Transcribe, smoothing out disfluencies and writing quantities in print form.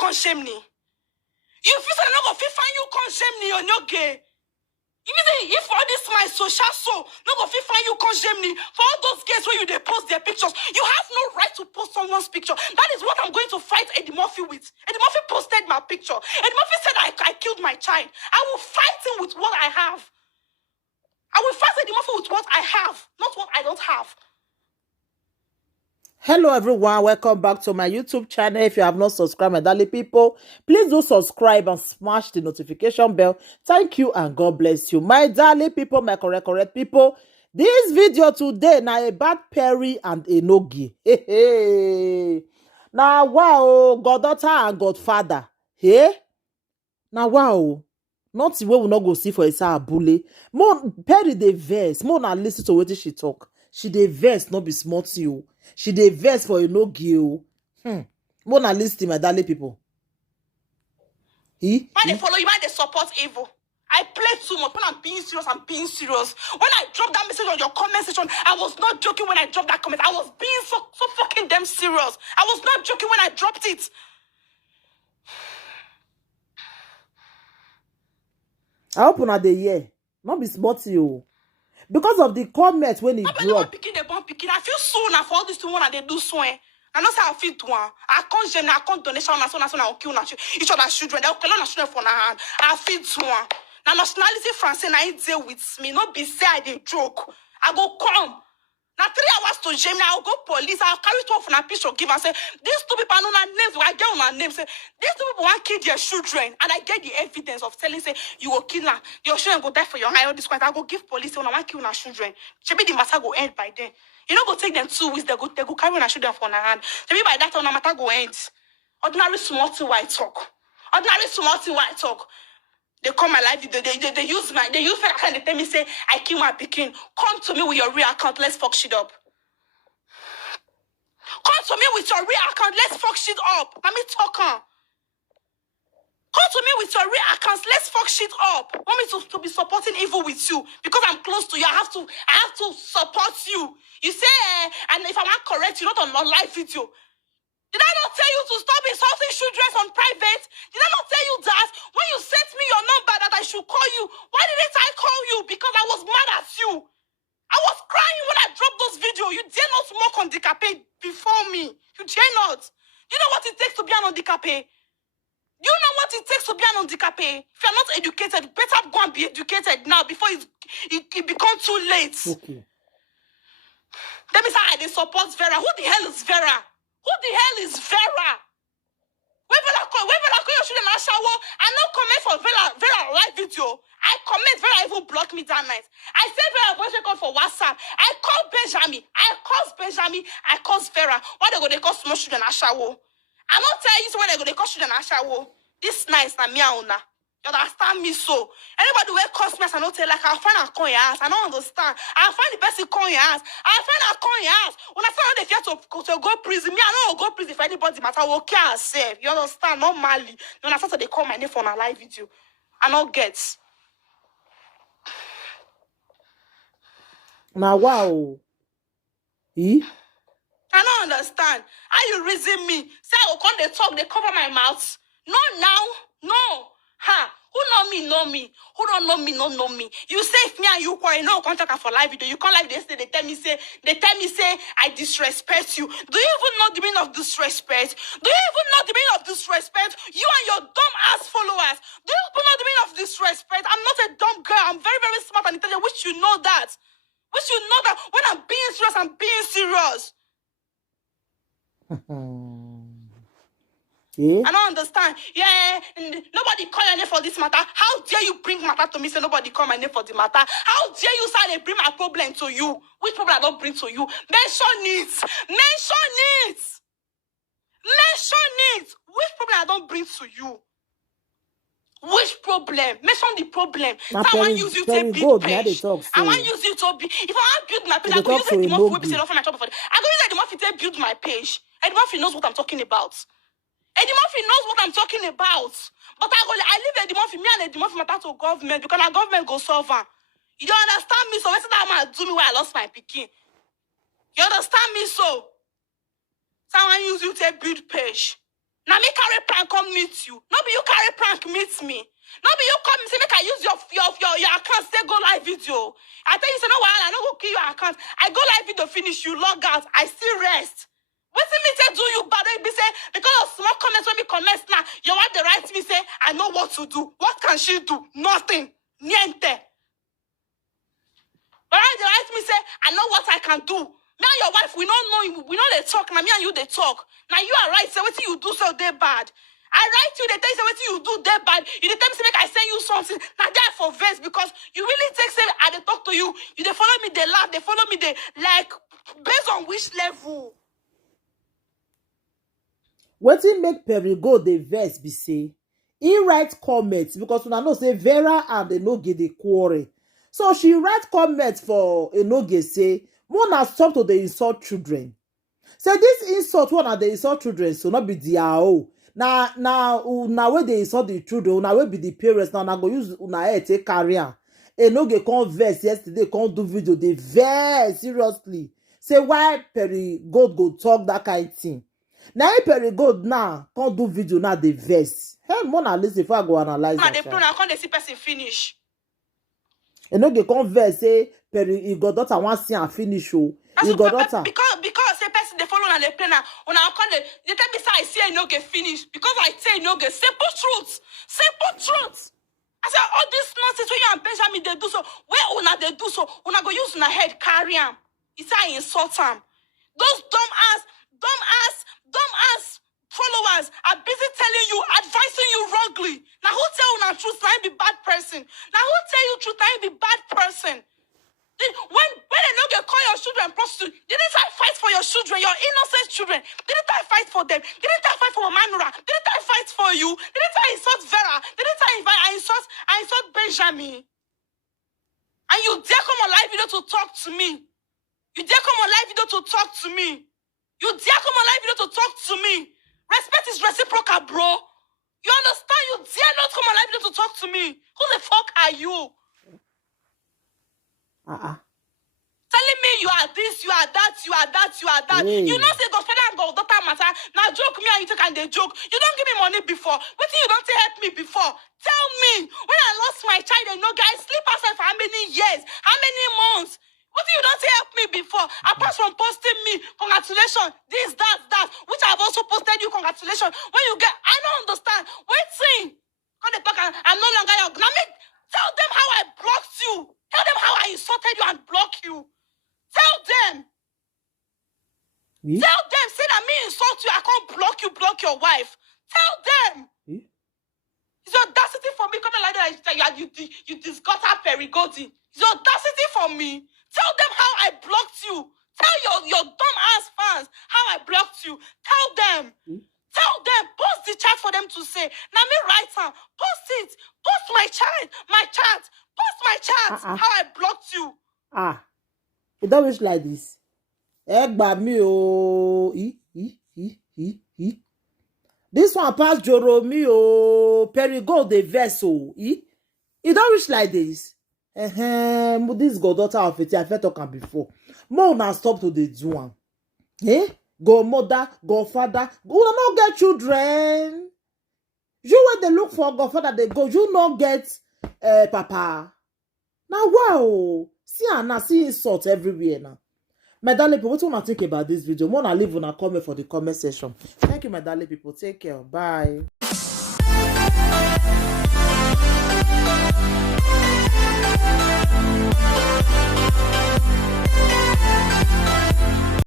come shame me. You feel say no go fit find you come shame me, you're not gay. You mean if all this my social soul, no go fit find you come shame me for all those gays where you they post their pictures. You have no right to post someone's picture. That is what I'm going to fight Eddie Murphy with. Eddie Murphy posted my picture. Eddie Murphy said I killed my child. I will fight him with what I have. I will fight Eddie Murphy with what I have, not what I don't have. Hello everyone, welcome back to my YouTube channel. If you have not subscribed, my darling people, please do subscribe and smash the notification bell. Thank you and God bless you. My darling people, my correct people, this video today now about Perry and Enogi. Hey. Now wow, goddaughter and godfather. Hey? Now wow. Not the way we not go see for Isa Abule. Mo Perry dey vex. Mo na listen to wetin she talk. She dey vex, not be smart you. She dey vex for Enogi o. Mo na listen, my darling people. Why they follow you? Why they support evil? I play too much. When I'm being serious, I'm being serious. When I dropped that message on your comment section, I was not joking when I dropped that comment. I was being so fucking damn serious. I was not joking when I dropped it. I hope una dey hear. Not be smart you. Because of the comment when he dropped. I feel so now for all this one and they do so. I know how I feel to one. I can't gem, I can't donation, I kill each other's children. They'll kill children for now hand. I feel to one. Now nationality France and I deal with me. Not be say I did joke. I go come. Now 3 hours to Germany, I'll go police. I'll carry 12 on a picture, give and say, these 2 people know their names. I get on their names. Say, these 2 people want to kill their children. And I get the evidence of telling, say, you will kill her. Your children go die for your high. All this point. I'll go give police when I want to kill their children. Maybe the matter go end by then. You know, go take them 2 weeks. They go carry their children for their hand. Maybe by that time, the matter go end. Ordinary small thing white talk. Ordinary small thing white talk. They call my life video. They use my account. They tell me, say, I kill my picking. Come to me with your real account. Let's fuck shit up. Come to me with your real account. Let's fuck shit up. Let me talk on. Come to me with your real accounts. Let's fuck shit up. Want me to be supporting evil with you because I'm close to you. I have to support you. You say, and if I'm not correct, you're not on live video. Did I not tell you to stop insulting children on private? Did I not tell you that when you sent me your number that I should call you? Why didn't I call you? Because I was mad at you. I was crying when I dropped those videos. You dare not mock on Dikape before me. You dare not. You know what it takes to be an Dikape? You know what it takes to be an Dikape? If you're not educated, better go and be educated now before it becomes too late. Okay. Let me say I support Vera. Who the hell is Vera? Who the hell is Vera? When Vera call your children and shower, I no comment for Vera live video. I comment, Vera even blocked me that night. I said Vera boyfriend call for WhatsApp. I call Benjamin. I call Vera. Why they call small children and shower? I not tell you when they call children and shower. This nice na me una. You understand me so? Anybody who calls me, I don't tell like I'll find a call your ass. I don't understand. I'll find the person call your ass. I'll find a call your ass. When I find out they fear to go prison, me, I don't go prison if anybody matter. Will care herself. You understand? Normally. When I start they call my name for a live video. I don't get. Now wow. I don't understand. How you reason me? Say I will come they talk, they cover my mouth. No now. No. Ha! Who know me? Who don't know me, know me. You say if me and you quarrel, no contact for live video. You call live yesterday, they tell me say I disrespect you. Do you even know the meaning of disrespect? Do you even know the meaning of disrespect? You and your dumb ass followers. Do you even know the meaning of disrespect? I'm not a dumb girl. I'm very, very smart and intelligent. Which you know that. Which you know that when I'm being serious, I'm being serious. Yeah. I don't understand. Yeah, nobody call your name for this matter. How dare you bring matter to me? Say nobody call my name for the matter. How dare you say they bring my problem to you? Which problem I don't bring to you? Mention it. Mention it. Mention it. Which problem I don't bring to you? Which problem? Mention the problem. So I want use you to build page. I want use you to build. If I want to build my page, I go use the Murphy website for my job. I go use the Murphy to build my page. And Murphy knows what I'm talking about. Eddie Murphy knows what I'm talking about. But I leave Eddie Murphy, me and Eddie Murphy matter to government because our government go solve her. You don't understand me, so what's that man do me where I lost my picking? You understand me, so? So I want use you to build page. Now me carry prank come meet you. No be you carry prank meet me. No be you come say make I use your account say go live video. I tell you say no wahala, I no go kill your account. I go live video finish, you log out. I still rest. Wetin me say do you bad? Be say because of small comments when me comments now, you want the right me say I know what to do. What can she do? Nothing. Niente. But I the right me say I know what I can do. Me and your wife, we don't know they talk. Now me and you they talk. Now you are right. Say what you do so they bad. I write you, they tell you say what you do they bad. You they tell me say make I send you something. Now that for verse because you really take say I they talk to you. You they follow me, they laugh, they follow me, they like based on which level. Wetin make Perigo dey vex be say he write comments because una know say Vera and Enoge dey quarrel. So she write comments for Enoge say, "Mona stop to dey insult children." Say this insult one dey insult children so not be their own. Now wey dey insult the children, una wey be the parents now, una go use una head take carry am. Enoge come vex yesterday, come do video, dey vex seriously. Say why Perigo go talk that kind thing. Now Perigo now come do video now dey vex. Hey, Mona listen before I go analyze Now that. they plan, I can't see person finish. Enoge come vex say he got daughter wan see am finish o. He got daughter. Because say person they follow and they play now. When I come they tell me say I see no get finished because I say no get simple truth. Simple truth. I said all this nonsense when you and Benjamin they do so. Where una they do so? Una go use una head carry am. He say I insult am. Those dumb ass followers are busy telling you, advising you wrongly. Now who tell you truth? Now you be bad person. Now who tell you truth? Now you be bad person. When they no get call your children prostitute, didn't I fight for your children, your innocent children? Didn't I fight for them? Didn't I fight for Manura? Didn't I fight for you? Didn't I insult Vera? Didn't I insult Benjamin? And you dare come on live video to talk to me? You dare come on live video to talk to me? You dare come on live video to talk to me? Respect is reciprocal, bro. You understand? You dare not come on live video to talk to me. Who the fuck are you? Telling me you are this, you are that, you are that, you are that. You know say Godfather and Goddaughter matter. Now joke me and you take and they joke. You don't give me money before. What you don't help me before? Tell me. When I lost my child, they know guys sleep outside for how many years? How many months? What you don't help me before? Apart from posting me, congratulations, this, that, which I've also posted you, congratulations. When you get, I don't understand. Waiting. When they talk, I'm no longer your. Now tell them how I blocked you. Tell them how I insulted you and blocked you. Tell them. Tell them. Say that me insult you, I can't block you, block your wife. Tell them. It's your audacity for me coming like that. You disgutter Perigodi. It's your audacity for me. Tell them how I blocked you. Tell your dumb ass fans how I blocked you. Tell them. Tell them. Post the chat for them to say. Now me write down. Post it. Post my chat. Post my chat. How I blocked you. It don't wish like this. Egba me o. This one pass Joro me o. Perigo the vessel. It don't wish like this. This goddaughter of it, I felt talking before. More now stop to the do one. Godmother, godfather, go not get children. You when they look for godfather, they go. You not get papa. Now wow, see Anna, see insult everywhere now. My darling people, what do you think about this video? More leave on a comment for the comment section. Thank you, my darling people. Take care. Bye.